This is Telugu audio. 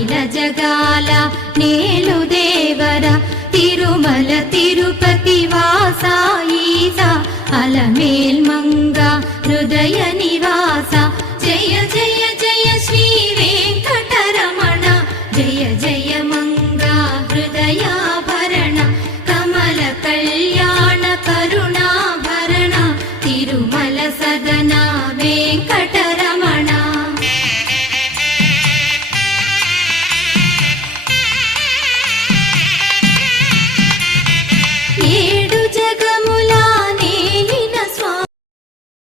అఖిల జగాల నేలు దేవర తిరుమల తిరుపతి వాస ఈస అలమేల్ మంగ హృదయ నివాస జయ జయ